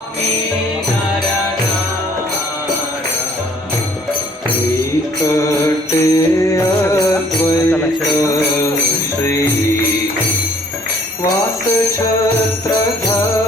एकटे अद्वैत श्री वास छत्रधर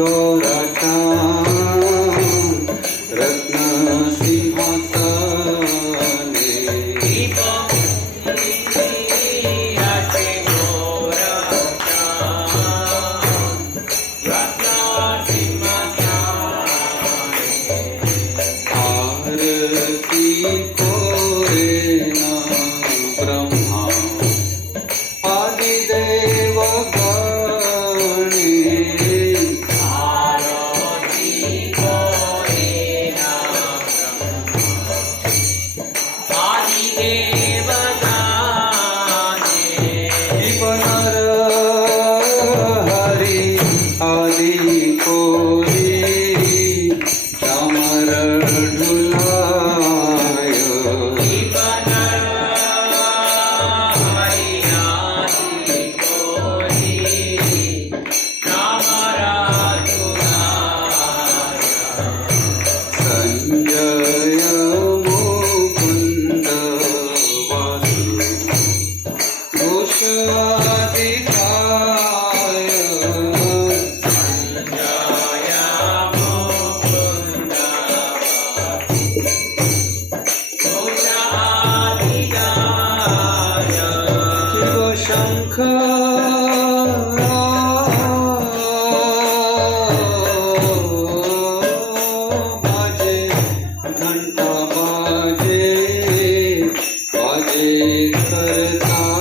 गौराचा रत्न सिंहासने आरती कोरेना ब्रह्मा आदिदेव शंख बाजे घंटा बाजे बाजे करताल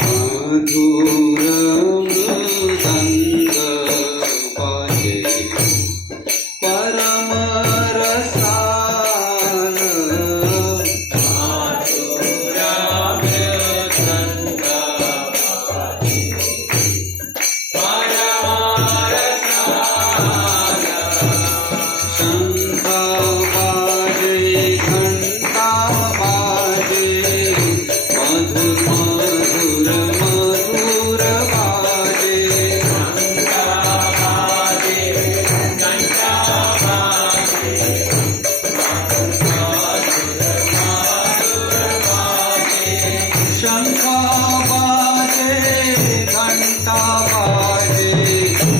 मधुर मृदंग बाजे परम रसाल शंख बाजे घंटा बाजे मधुर मधुर शंख बाजे घंटा बाजे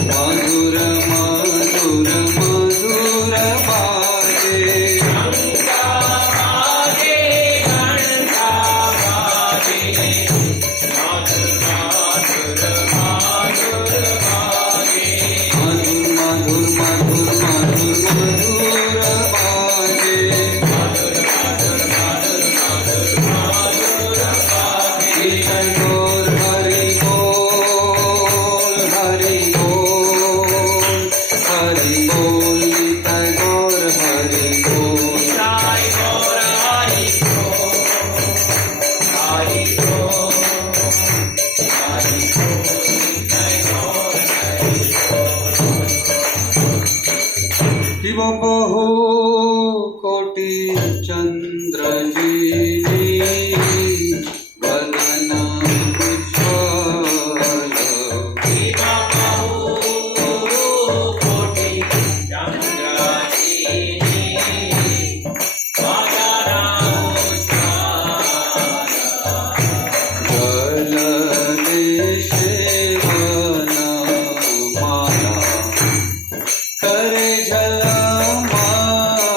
मधुर मधुर मधुर बाजे मधुर मधुर मधुर मधुर बाजे गौर हरि बोल हरि बोल हरि बोल गौर हरि बोल शिव बहु कोटि चंद्र जी वदन उज्ज्वल जल सेवन माला करे झलमल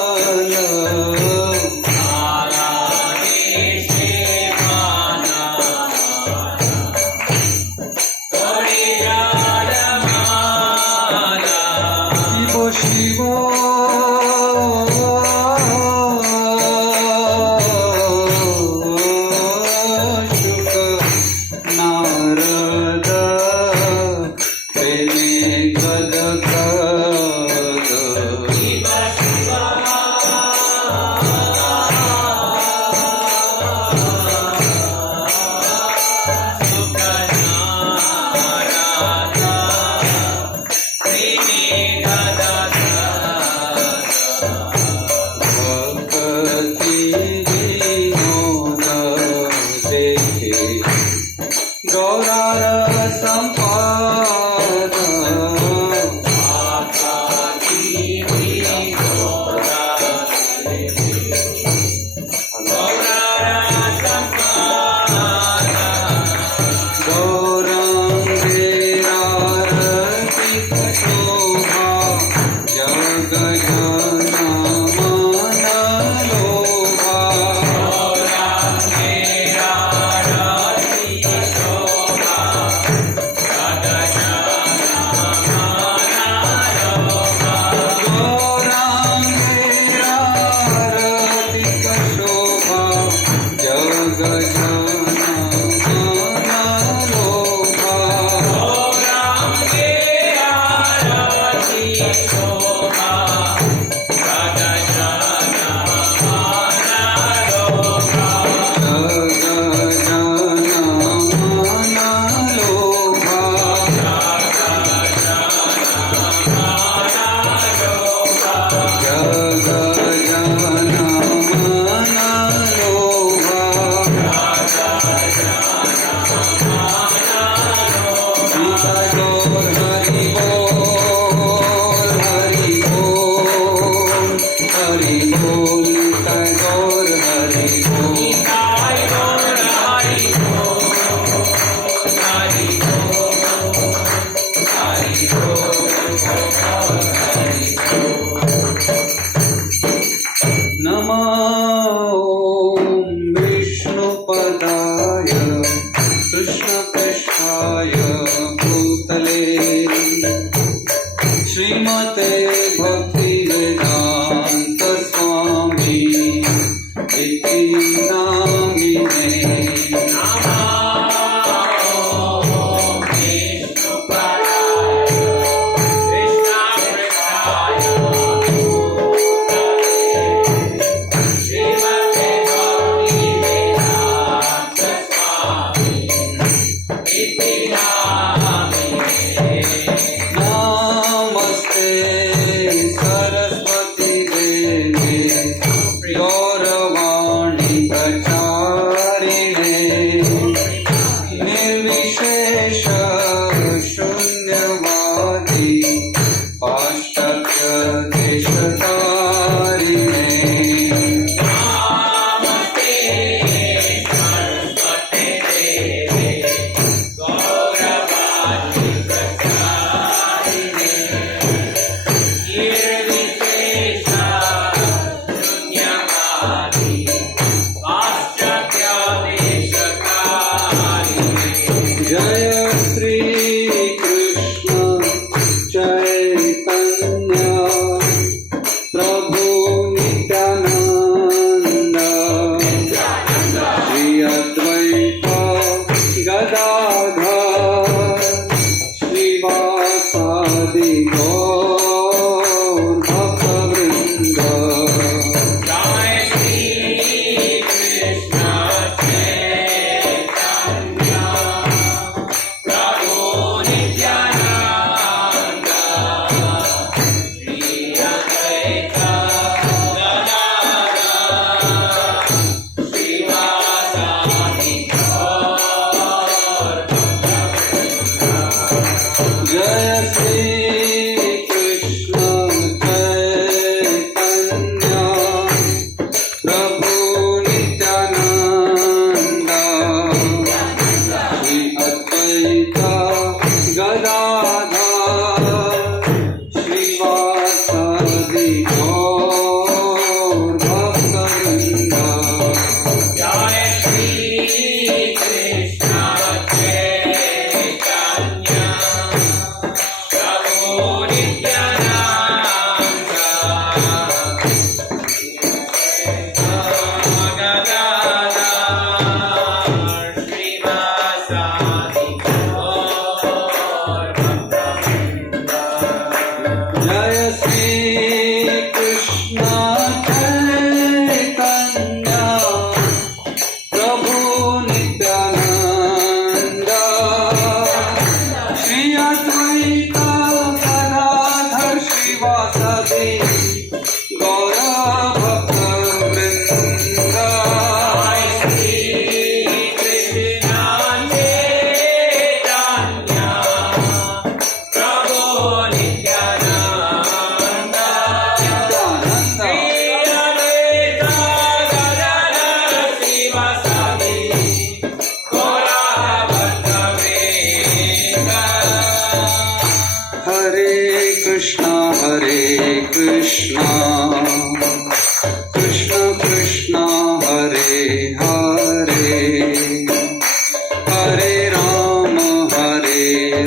Sri Vasadi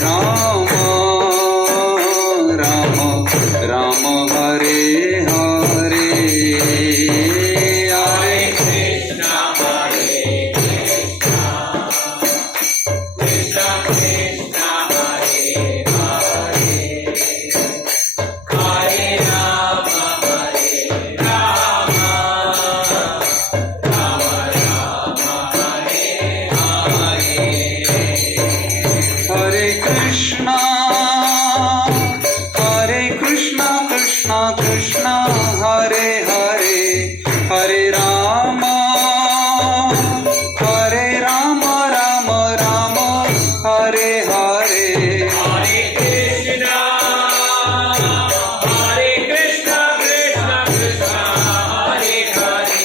राम राम राम हरे हरे हरे कृष्ण कृष्ण कृष्ण हरे हरे हरे राम राम राम हरे हरे हरे कृष्णा कृष्णा कृष्णा हरे हरे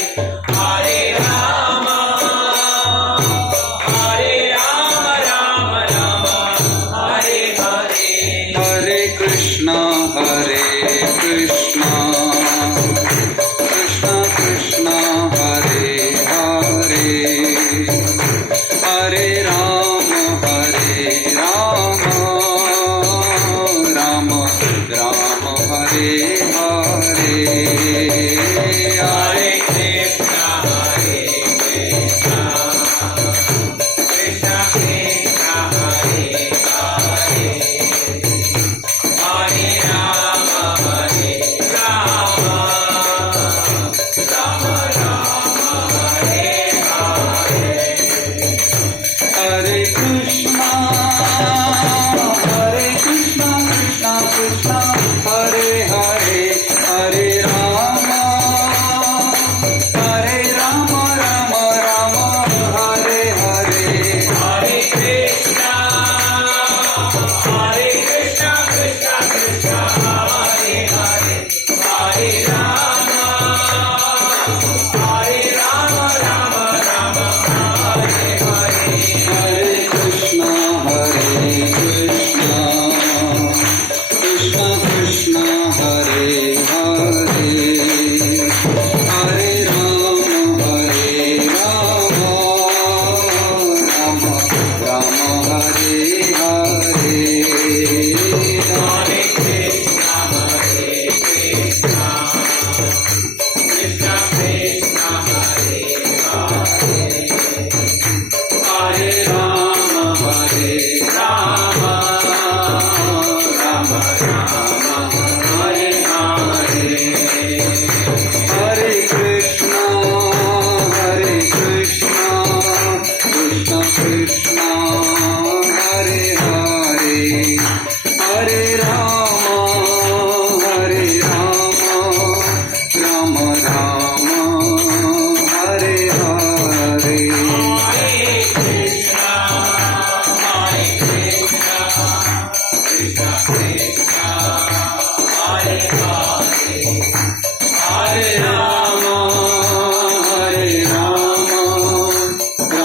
हरे राम राम राम हरे हरे हरे कृष्णा कृष्णा कृष्णा हरे हरे हरे राम राम हरे हरे हरे कृष्णा कृष्णा कृष्णा हरे हरे हरे राम राम राम हरे हरे हरे कृष्णा कृष्णा कृष्णा हरे हरे हरे राम राम हरे हरे हरे कृष्णा कृष्णा कृष्णा हरे हरे हरे राम राम राम हरे हरे हरे कृष्णा कृष्णा कृष्णा हरे हरे हरे राम राम हरे हरे हरे कृष्णा कृष्णा कृष्णा हरे हरे हरे राम राम हरे हरे हरे कृष्णा कृष्णा कृष्णा हरे हरे हरे राम राम हरे हरे हरे कृष्णा कृष्णा कृष्णा हरे हरे हरे राम राम हरे हरे हरे कृष्णा कृष्णा कृष्णा हरे हरे हरे राम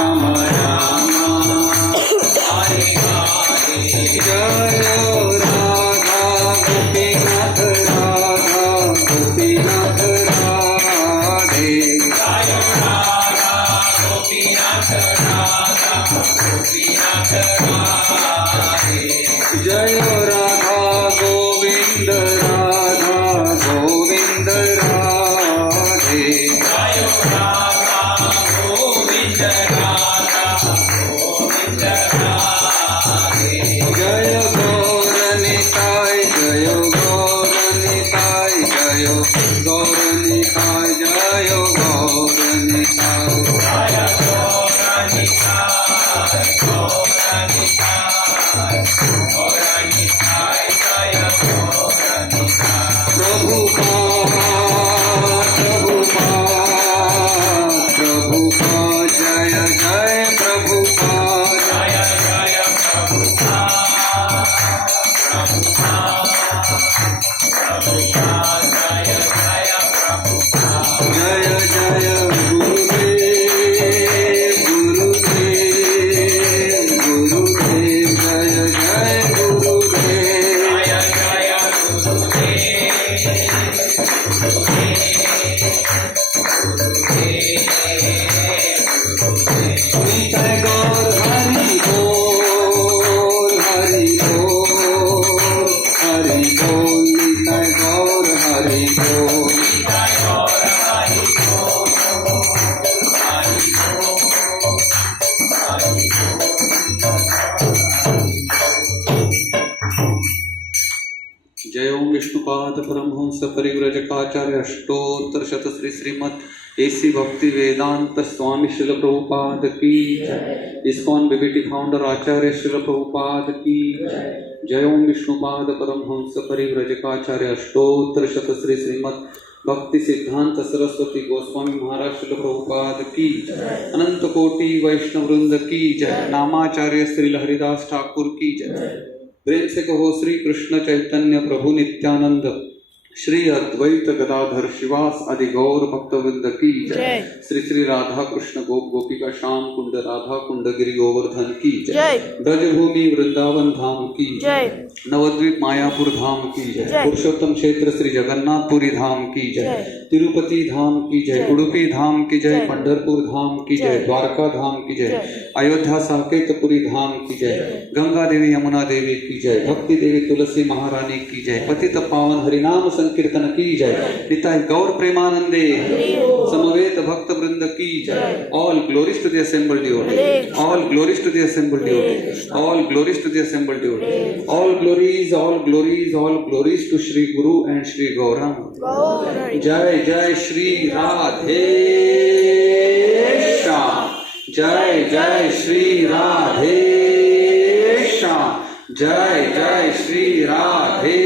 राम हरे हरे जय राधा गोपीनाथ राधे जय राधा गोपीनाथ राधे जय राधा गोविंद राधे जय राधा गोविंद राधे जय गो विष्णुपाद परमहंस परिव्रजकाचार्य अष्टोत्तर शत श्री श्रीमद एसी भक्ति वेदांत स्वामी श्रील प्रभुपाद की जय। इस्कॉन बीबीटी फाउंडर आचार्य श्रील प्रभुपाद की जय। ओम विष्णुपाद परमहंस परिव्रजकाचार्य अष्टोत्तर शत श्री श्रीमद भक्ति सिद्धांत सरस्वती गोस्वामी महाराज श्रील प्रभुपाद की अनंत कोटि वैष्णव वृंद की जय। नामाचार्य श्री हरिदास ठाकुर की जय। प्रेम से कहो श्री कृष्ण चैतन्य प्रभु नित्यानंद श्री अद्वैत गदाधर शिवास आदि गौर भक्तवृंद की जय। श्री श्री राधा कृष्ण गोप गोपिका श्याम कुंड राधा कुंड गिरि गोवर्धन की जय। ब्रजभूमि वृंदावन धाम की जय। नवद्वीप मायापुर धाम की जय। पुरुषोत्तम क्षेत्र श्री जगन्नाथपुरी धाम की जय। तिरुपति धाम की जय। उडुपी धाम की जय। पंढरपुर धाम की जय। द्वारका धाम की जय। अयोध्या साकेतपुरी धाम की जय। गंगा देवी यमुना देवी की जय। भक्ति देवी तुलसी महारानी की जय। पतित पावन हरिनाम संकीर्तन की जय। निताय गौर प्रेमानंदे समवेत भक्त वृंद की जय। All glories to the assembled devotees. All glories to the assembled devotees. All glories to the assembled devotees. All glories all glories all glories to Shri Guru and Shri Gaurang. जय जय श्री राधे श्याम। जय जय श्री राधे श्याम। जय जय श्री राधे